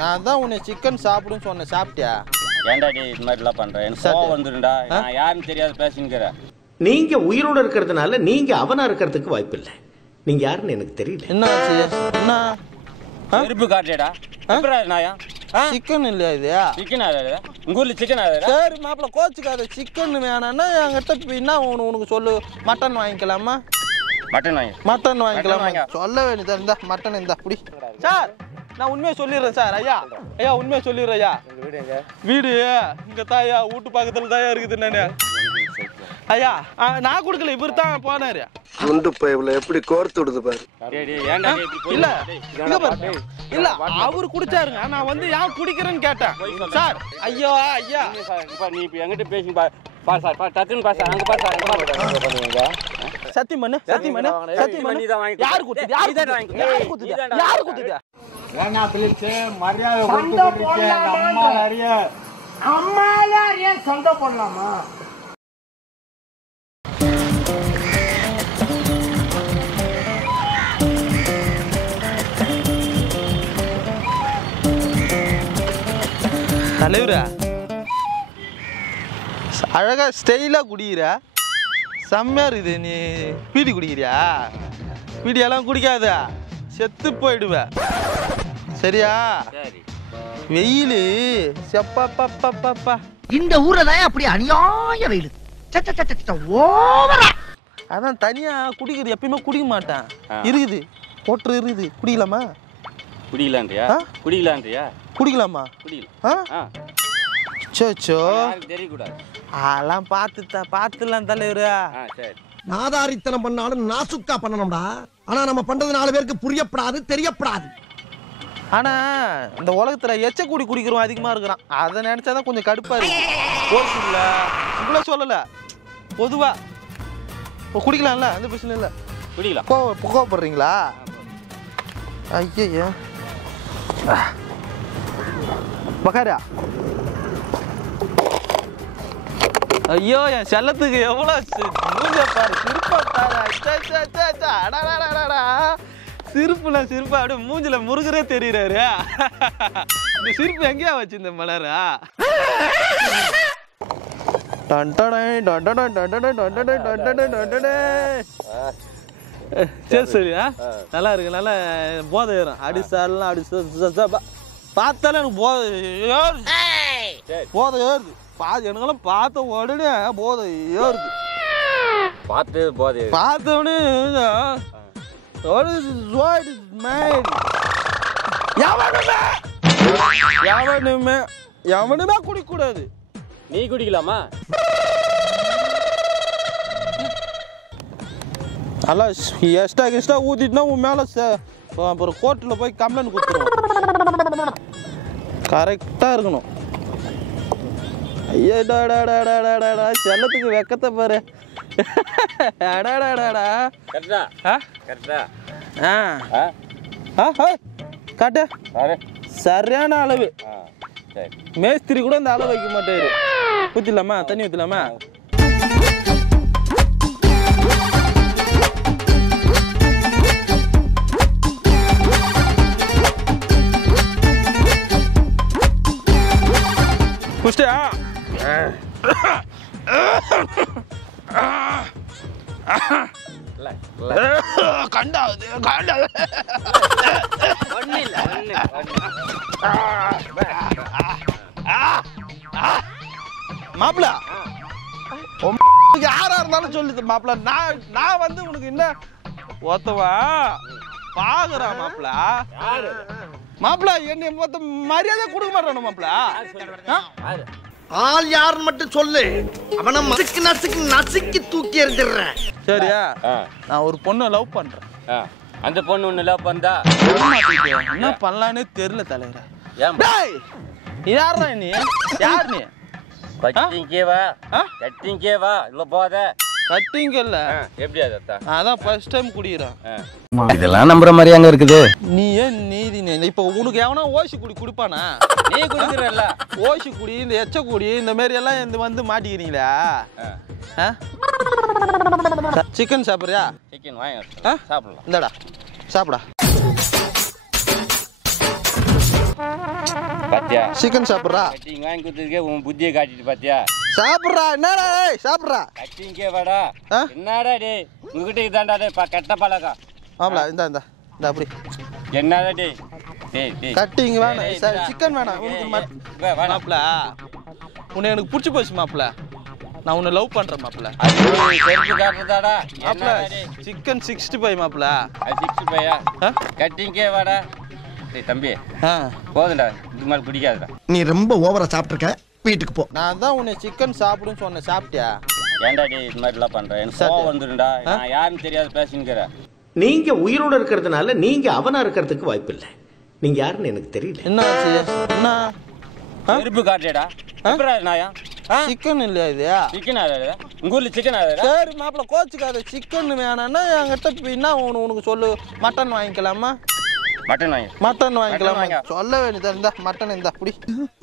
நான் தான் உன்னை சிக்கன் சாப்பிடுன்னு சொன்னேன், சாப்பிட்டியா? ஏன்டா டே இது மாதிரிலாம் பண்றேன்? எனக்கு கோவம் வந்துருண்டா. நான் யாருன்னு தெரியாது பேசினுக்கிறேன். நீங்க உயிரோட இருக்கிறதுனால நீங்க அவனா இருக்கிறதுக்கு வாய்ப்பு இல்லை. நீங்க யாருன்னு எனக்கு தெரியல. என்ன ஆச்சு? என்ன இருப்பு காட்டுடா. எப்பரா நாயா? சிக்கன் இல்லையா இது? சிக்கன் ஆகாது. உங்க ஊர்ல சிக்கன் ஆகாது. சரி மாப்பிள்ள கோச்சுக்காத. சிக்கன் வேணான்னா என்கிட்ட என்ன உனக்கு சொல்லு, மட்டன் வாங்கிக்கலாமா? மட்டன் வாங்கிக்கலாமா? சொல்ல வேண்டியதா இருந்தா மட்டன் இருந்தா அப்படி. சார் நான் உண்மையை சொல்லிடுறேன் சார். ஐயா உண்மையை சொல்லிடுறேன் ஐயா. வீடு இங்க தாயா வீட்டு பக்கத்துல தாயா இருக்குது. நானு ஐயா நான் கொடுக்கல, இவர் தான் போனாரு. குண்டு பைப்ல எப்படி கோர்த்து விடுது பாரு. இல்ல இங்க பாரு. இல்ல அவரு குடிச்சாருங்க, நான் வந்து ஏன் குடிக்கிறேன்னு கேட்டேன் சார். ஐயோ ஐயா நீ இப்ப எங்கிட்ட பேசி பாரு சார், டக்குன்னு பாரு சார். அங்க பாரு சார், அங்க பண்ணுவீங்க. சத்தியம் பண்ணு. யாரு குடுத்தது? யாரு குடுத்தது? ஏன்னா பிள்ளைக்கு மரியாதை கொடுத்துட்டு அம்மால அறிய சண்டை போடலாமா? தலைவரா அழகா ஸ்டைலா குடிக்கிற, செம்மையா இருக்குது. நீ பீடி குடிக்கிறியா? பீடியெல்லாம் குடிக்காத, செத்து போயிடுவ. சரியா? வெயிலு செப்பா. இந்த ஊர்ல தான் அப்படி அநியாய வெயில். அதான் தனியா குடிக்கிறது எப்பயுமே குடிக்க மாட்டேன். இருக்குது போட்டு இருக்குது. குடிக்கலாமா? குடிக்கலான்றியா? குடிக்கலாமா? சோச்சோ தெரியக்கூடாது. அதெல்லாம் பார்த்துலாம் தலைவரா. நாதாரித்தனம் பண்ணாலும் நாசுக்கா பண்ணணும்டா. ஆனா நம்ம பண்றது 4 பேருக்கு புரியப்படாது, தெரியப்படாது. ஆனா இந்த உலகத்துல எச்ச கூடி குடிக்கிறோம் அதிகமா இருக்கிறான். அதை நினைச்சாதான் கொஞ்சம் கடுப்பா இருக்கு. இல்ல இவ்வளவு சொல்லல, பொதுவா குடிக்கலாம்ல, அந்த பிரச்சனை இல்ல. குடிக்கலாம். கோவப்படுறீங்களா? ஐயா பக்காரா. ஐயோ என் செல்லத்துக்கு எவ்வளவு மூஞ்ச பாரு, சிரிப்புல அப்படியே மூஞ்சில முருகரே தெரியுறாரு. இந்த சிரிப்பு எங்கேயா வச்சு இந்த மலரா? சரி சரியா, நல்லா இருக்கு. நல்லா போதை ஏறும். அடிச்சாலாம் பார்த்தாலே எனக்கு போதை ஏறுது. எனக்கெல்லாம் பார்த்த உடனே போதை ஏறுது. பார்த்த உடனே எவனுமே குடிக்க கூடாது. நீ குடிக்கலாமா? நல்லா எக்ஸ்ட்ரா ஊத்திட்டுனா உன் மேல அப்புறம் கோர்ட்டில் போய் கம்ப்ளைண்ட் கொடுத்துருவோம். கரெக்டா இருக்கணும். ஐயாடாடாடாடாடா செல்லத்துக்கு வெக்கத்தை பாரு. காட்டு சரியான அளவு. மேஸ்திரி கூட இந்த அளவு வைக்க மாட்டாரு. ஊத்திடலாமா? தண்ணி ஊத்தலாமா? குஷ்டியா கண்டாவது மாப்பிள்ள யாரா இருந்தாலும் சொல்லுது மாப்பிள்ள. நான் வந்து உனக்கு என்ன ஒத்தவா பாக்குறா மாப்பிள்ள. மாப்பிள்ள என்னை மொத்த மரியாதை கொடுக்க மாட்டானு மாப்பிள்ள. ஆள் யாருன்னு மட்டும் சொல்லு, அவனை நசுக்கி தூக்கி எறிஞ்சிடுறேன். சரியா? நான் ஒரு பொண்ணை லவ் பண்றேன். அந்த பொண்ணு ஒண்ணு லவ் பண்ணா என்ன பண்ணலான்னு தெரியல தலைவரே. யாரா நீ? யார் நீ? கட்டிங்கே வா இல்ல போத கட்டிங்க இல்ல. எப்படி அதான் ஃபர்ஸ்ட் டைம் குடிக்கிறேன். இதெல்லாம் நம்புற மாதிரி அங்க இருக்குது. நீ ஏன் நீதி? இப்ப உனக்கு எவனா ஓசி குடிப்பானா? நீ குடிக்கிறல்ல ஓசி குடி, இந்த எச்ச குடி, இந்த மாதிரி எல்லாம் இந்த வந்து மாட்டிக்கிறீங்களா? சிக்கன் சாப்பிடுறியா? சிக்கன் வாங்க சாப்பிடலாம். இந்தடா சாப்பிடா. பாத்தியா சிக்கன் சாப்பிட்றா கட்டிங் வாங்கி கொடுத்ததுக்கே உன் புத்தியை காட்டிட்டு பாத்தியா சாப்பிட்றா என்னடா சாப்பிட்றா கட்டிங்கே வாடா என்னடா டே உங்ககிட்ட இதாண்டா டே கெட்ட பழக்கம் மாப்பிள இந்த அப்படி என்னடா டே டேய் டேய் கட்டிங் வேணாம் சார் சிக்கன் வேணாம் உனக்கு மாப்பிள உன்னை எனக்கு பிடிச்சி போச்சு மாப்பிள நான் உன்னை லவ் பண்றேன் மாப்பிள அது செருப்பு காட்டுறதாடா மாப்பிள சிக்கன் 65 மாப்பிள அது 65 கட்டிங்கே வாடா டேய் தம்பி போதுடா இது மாதிரி பிடிக்காதுடா நீ ரொம்ப ஓவரா சாப்பிட்டுருக்க வீட்டுக்கு போ நான் தான் உன்னை சிக்கன் சாப்பிடுன்னு சொன்னேன் சாப்பிட்டியா ஏன்டா டேய் இது மாதிரி எல்லாம் பண்றேன் எனக்கு கோவம் வந்துருடா நான் யாருன்னு தெரியாது பேசினுக்கிறேன் நீங்க உயிரோட இருக்கிறதுனால நீங்க அவனா இருக்கிறதுக்கு வாய்ப்பில்லை நீங்க யாருன்னு எனக்கு தெரியல என்ன ஆச்சு என்ன செருப்பு காட்டுடா எப்படா நாயா சிக்கன் இல்லையா இது சிக்கன் ஆகுது உங்க ஊர்ல சிக்கன் ஆகுது சரி மாப்பிள கோச்சுக்காத சிக்கன் வேணான்னா என்கிட்ட என்ன உனக்கு சொல்லு மட்டன் வாங்கிக்கலாமா மட்டன் வாங்கிக்கலாமா சொல்ல வேண்டியதா இருந்தா மட்டன் இருந்தா அப்படி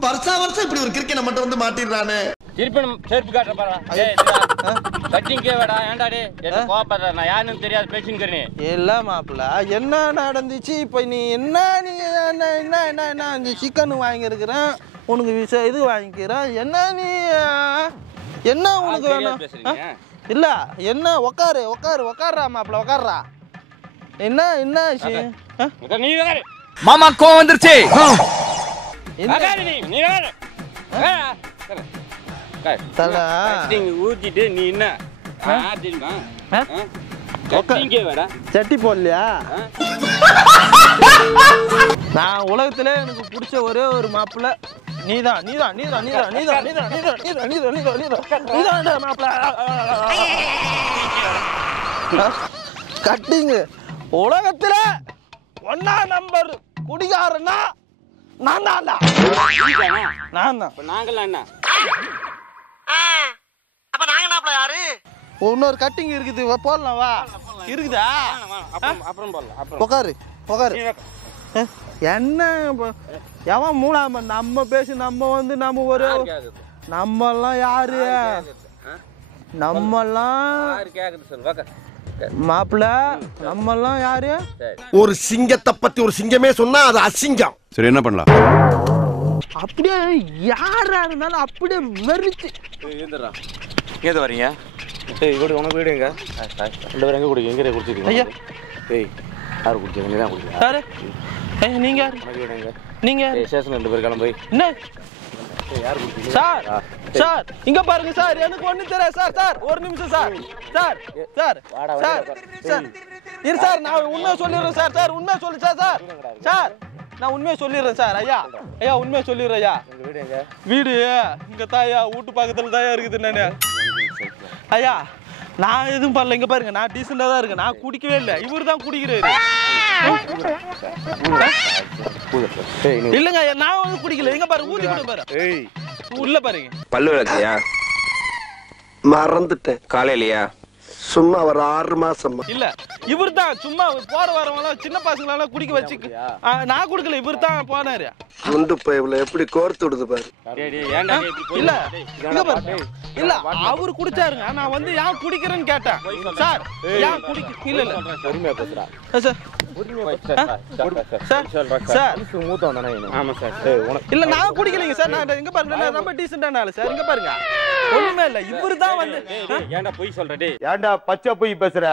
வருஷம் இப்படி ஒரு கிரிக்கெட் மட்டும் வந்து மாட்டிடுறானே திருப்பி செருப்பு காட்டுற பாரு கட்டிங்கே வேடா ஏன்டா டே என்ன கோபப்படுற நான் யாருன்னு தெரியாது பேசினுக்கிறேன் இல்ல மாப்பிள என்ன நடந்துச்சு இப்ப நீ என்ன இந்த சிக்கன் வாங்கியிருக்கிறேன் உனக்கு இது வாங்கிக்கிறேன் என்ன நீ என்ன உனக்கு வேணும் இல்ல என்ன உக்காருறா மாப்பிள உக்காருறா என்ன விஷயம் நீ வேற மாமா கோவம் வந்துருச்சு நீ வேற ஊத்திட்டு நீ என்ன தெரியுமா கட்டிங்கே வேடா சட்டி போடலையா நான் உலகத்திலே எனக்கு பிடிச்ச ஒரே ஒரு மாப்பிள்ள நீதான் மாப்பிள்ள கட்டிங் உலகத்துல 1ஆம் நம்பர் குடிகாரன்னா நான் தான் நாங்களாம் என்ன அப்ப நாங்க மாப்பிள்ள யாரு இன்னொரு கட்டிங் இருக்குது போடலாம் வா இருக்குதா அப்புறம் போடலாம் உக்காரு என்ன எவன் மூணாம நம்ம பேசி நம்ம வந்து நம்ம ஒரு நம்மெல்லாம் யாரு மாப்பிள்ள நம்மெல்லாம் யாரு ஒரு சிங்கத்தை பத்தி ஒரு சிங்கமே சொன்னா அது அசிங்கம் சரி என்ன பண்ணலாம் அப்படியே யாரா இருந்தாலும் அப்படியே வெறிச்சு ஏது வரீங்க உனக்கு வீடு எங்க 2 பேரும் எங்க குடிக்க எங்க குடிச்சிருக்கீங்க ஐயா யாரு குடிச்சீங்க நீ தான் குடிச்சீங்க யாரு நீங்க யாரு உனக்கு வீடு எங்க நீங்க ஸ்டேஷன் 2 பேர் கிளம்பி என்ன சார் இங்க பாருங்க சார் எனக்கு ஒண்ணு தெரியாது சார் ஒரு நிமிஷம் சார் இரு சார் நான் உண்மையை சொல்லிடுறேன் சார் உண்மையை சொல்லு சார் நான் உண்மையை சொல்லிடுறேன் சார் ஐயா உண்மையை சொல்லிடுறேன் ஐயா வீடு இங்க தாயா வீட்டு பக்கத்துல தாயா இருக்குது நானு ஐயா நான் எதுவும் பண்ணல இங்க பாருங்க நான் டீசெண்டா தான் இருக்கேன் நான் குடிக்கவே இல்லை இவரு தான் குடிக்கிறாரு இல்லங்க நான் வந்து குடிக்கல எங்க பாரு ஊதி கூட பாரு உள்ள பாருங்க பல்லு விளக்கையா மறந்துட்டேன் காலையிலயா சும்மா ஒரு 6 மாசமா இல்ல இவர்தான் சும்மா போற வரவங்க சின்ன பசங்க எல்லாம் குடிக்க வச்சு நான் குடுக்கல இவர்தான் போனாரு முண்டு பைப்ல எப்படி கோர்த்து விடுது பாரு இல்ல இங்க பாரு இல்ல அவரு குடிச்சாருங்க நான் வந்து ஏன் குடிக்கிறேன்னு கேட்டேன் சார் ஏன் குடிக்க இல்ல பொறுமையா பேசுறா சார் மூத்தம் தானே ஆமா சார் இல்ல நான் குடிக்கலைங்க சார் நான் இங்க பாருங்க ரொம்ப டீசென்ட்டான ஆளு சார் இங்க பாருங்க ஒண்ணுமே இல்ல இவர்தான் வந்து ஏன்டா போய் சொல்ற டேய் ஏன்டா பச்சை போய் பேசுற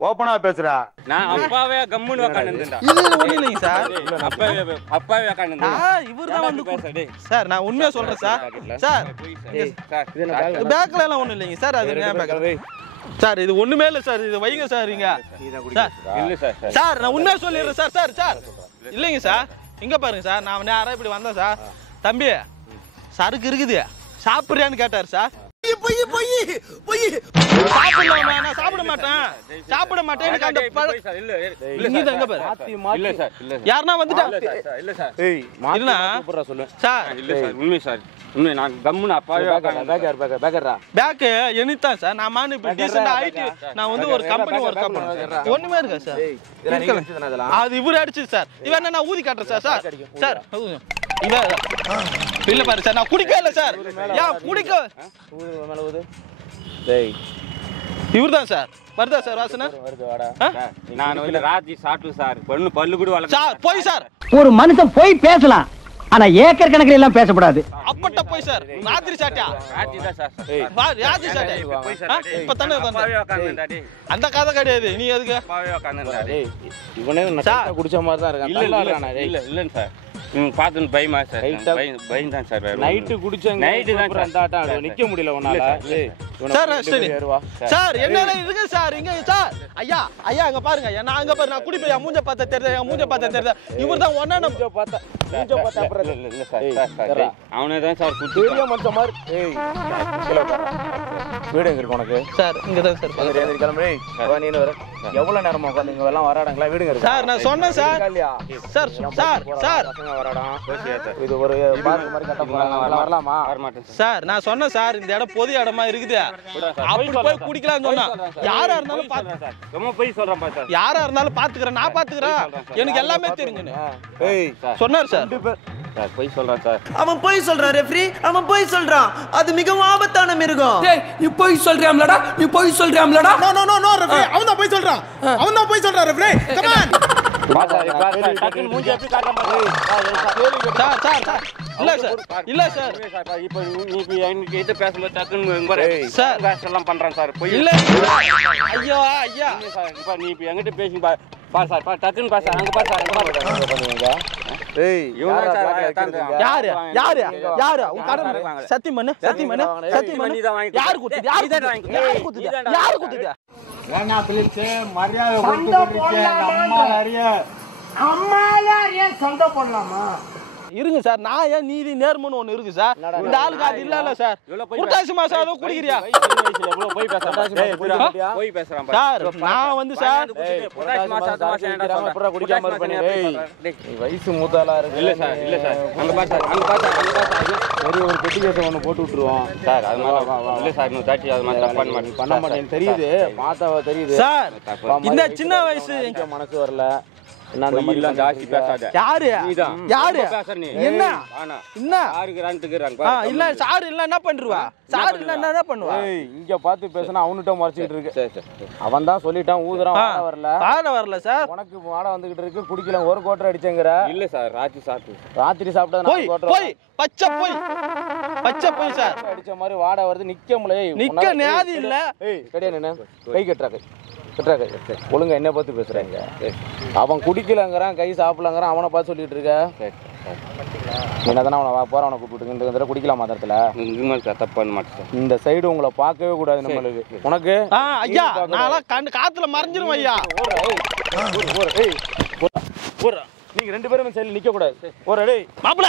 ஓபனா பேசுற நான் அப்பாவே கம்முன்னு உட்கார்ந்திருந்தேன்டா இது ஒண்ணு இல்லைங்க சார் அப்பாவே உட்கார்ந்திருந்தேன் இவர்தான் வந்து பேசுற டேய் சார் நான் உண்மையா சொல்றேன் சார் பேக்ல எல்லாம் ஒண்ணு இல்லைங்க சார் அது ஏன் பேக் சார் இது ஒண்ணுமே இல்ல சார் இது வைங்க சார் இங்க இல்ல சார் நான் உண்மையா சொல்லிடுறேன் சார் இல்லைங்க சார் இங்க பாருங்க சார் நான் நேரா இப்படி வந்தேன் சார் தம்பி சருக்கு இருக்குது சாப்பிடுறியான்னு கேட்டாரு சார் சாப்பிட மாட்டேன் எனக்கு அந்த இங்க பாரு யாருன்னா வந்துட்டா இல்ல சார் ஏய் மாத்தினா கூப்பிடுறா சொல்லு சார் இல்ல சார் உண்மை சார் உண்மை நான் கம்முன்னு அப்பாவே பேக்கர்ரா பேக் எனிதான் சார் நான் மானு இப்ப டீசன்ட் ஐடி நான் வந்து ஒரு கம்பெனி வர்க் பண்றேன் ஒண்ணுமே இருக்கா சார் அது இவரு அடிச்சு சார் இவன் என்ன நான் ஊதி காட்டுறேன் சார் இவன் இல்ல பாரு சார் நான் குடிக்கவே இல்ல சார் ஏன் குடிக்க மேல ஊது டேய் இவர்தான் சார் வருதா சார் வாசனை வருது வாடா நான் வந்து ராத்தி சாப்பிட்டு சார் பல்லு கூட வளர்க்க சார் போய் சார் ஒரு மனுஷன் போய் பேசலாம் ஆனா ஏக்கர் கணக்கில் எல்லாம் பேசக்கூடாது. அப்பட்ட போய் சார் ராத்திரி சாட்டியா ராத்திரி சாட்டியா இப்ப தானே அந்த கதை கிடையாது. நீ எதுக்கு இவனே குடிச்ச மாதிரி தான் இருக்கான். இல்ல இல்லன்னு சார் பாத்து பயமா சார் பயம் தான் சார். நைட்டு குடிச்சாங்க நைட்டு தான் நிக்க முடியல உன்னால. சார் சார் என்ன இருக்கு சார் இங்க சார் ஐயா ஐயா அங்க பாருங்க ஐயா நான் அங்க பாரு நான் குடிப்பையா மூஞ்ச பார்த்தா தெரியுது மூஞ்ச பார்த்தா தெரியுது. இவர் தான் ஒண்ணா நம்ம பார்த்தா மூஞ்ச பார்த்தா அப்புறம் இல்ல சார் அவனே தான் சார் பெரிய மனுஷன் மாதிரி. ஏய் வீடு எங்க இருக்கு உனக்கு? சார் இங்க தான் சார் பக்கத்துல கிளம்புறே நீ வர. எவ்வளவு நேரமா உட்கார்ந்து இங்க எல்லாம் வராடங்களா? வீடுங்க இருக்கு சார். நான் சொன்னேன் சார் சார் சார் சார் வராடாம் இது ஒரு பார்க் மாதிரி கட்ட போறாங்க. வரலாமா? வர மாட்டேன் சார். நான் சொன்னேன் சார் இந்த இடம் பொது இடமா இருக்குது அப்படி போய் குடிக்கலாம்னு சொன்னா யாரா இருந்தாலும் சார் ரொம்ப போய் சொல்றேன் சார். யாரா இருந்தாலும் பாத்துக்கிறேன் நான் பாத்துக்கிறேன் எனக்கு எல்லாமே தெரிஞ்சுன்னு சொன்னார் சார். சார் போய் சொல்றேன் சார். அவன் போய் சொல்றான் ரெஃப்ரி அவன் போய் சொல்றான். அது மிகவும் ஆபத்தான மிருகம். நீ போய் சொல்றியாம்லடா நீ போய் சொல்றியாம்லடா. No no no no referee அவன் தான் போய் சொல்றான். அவன் தான் போய் சொல்றான் ரெஃப்ரி. கம் ஆன் டக்குனு மூஞ்சி எப்படி காட்ட மாட்டேன் சார் சார் சார் இல்ல சார் இல்ல சார் இப்போ நீ எனக்கு கிட்ட பேசும்போது டக்குனு சார் எல்லாம் பண்றேன் சார். போய் இல்ல ஐயோ ஐயா இப்ப நீ இப்ப என்கிட்ட பேசி பாரு சார் டக்குன்னு பாரு சார் அங்க பாரு சார் அங்க பண்ணுவீங்க. ஏய் யாரு யாரு யாரு உன் கடன் சத்தியம் பண்ணு சத்தியம் பண்ணு சத்தியம் பண்ணு யாரு குத்துது யாரு குத்துது யாரு குத்துது ஏன்னா பிலிப்ஸ் மரியாதை கொடுத்துருக்கீங்க. அம்மா அறிய சண்டை போடலாமா? இருங்க சார். நான் ஏன் நீதி நேர்மன்னு ஒண்ணு இருக்கு சார். இந்த ஆளுக்கு அது இல்ல சார். புரட்டாசி மாசம் அதோ குடிக்கிறியா போய் பேசுறான் சார். நான் வந்து சார் குடிக்காம இருப்பேன். வயசு மூத்தாளா இருக்கு. இல்ல சார் இல்ல சார் அங்க பாரு சார் அங்க பாரு சார் அங்க பாரு சார் ஒரு பெட்டி கேஸ் ஒன்று போட்டு விட்டுருவோம் சார். அது மாதிரி இல்ல சார் இன்னும் தாட்டி அது மாதிரி தப்பா பண்ண மாட்டேன்னு தெரியுது. பார்த்தா தெரியுது சார். இந்த சின்ன வயசு மனசு வரல. எல்லாம் ஜாஸ்தி பேசாத. யாரு யாரு என்ன என்ன யாருக்கு இல்ல சார் இல்ல என்ன பண்றவா சார் இல்ல என்ன பண்ணுவா? இங்க பாத்து பேசினா அவனுட்ட மறைச்சிட்டு இருக்கு. அவன் தான் சொல்லிட்டான் ஊதுறான் வாட வரல சார். உனக்கு வாட வந்துகிட்டு இருக்கு. குடிக்கல ஒரு கோட்டர் அடிச்சங்கற. இல்ல சார் ராத்திரி சாப்பிட்டா நான் கோட்டர் போய் பச்சை போய் சார் அடிச்ச மாதிரி வாட வருது. நிக்க முடியல. நிக்க நேதி இல்ல. ஏய் கடியா நின்னு கை கட்டறாங்க ஒழுங்கா என்ன பார்த்து பேசுறாங்க. அவன் குடிக்கலங்கறான் கை சாப்பிடலங்கறான். அவனை பார்த்து சொல்லிட்டு இருக்க. என்னதானே அவனை போறவனை கூப்பிட்டு குடிக்கலாமா அந்த இடத்துல? தப்பு பண்ண மாட்டேன். இந்த சைடு உங்களை பார்க்கவே கூடாது நம்மளுக்கு. உனக்கு ஐயா நான் காத்துல மறைஞ்சிரும் ஐயா. நீங்க ரெண்டு பேரும் சைடுல நிக்க கூடாது. ஒரு டேய் மாப்ள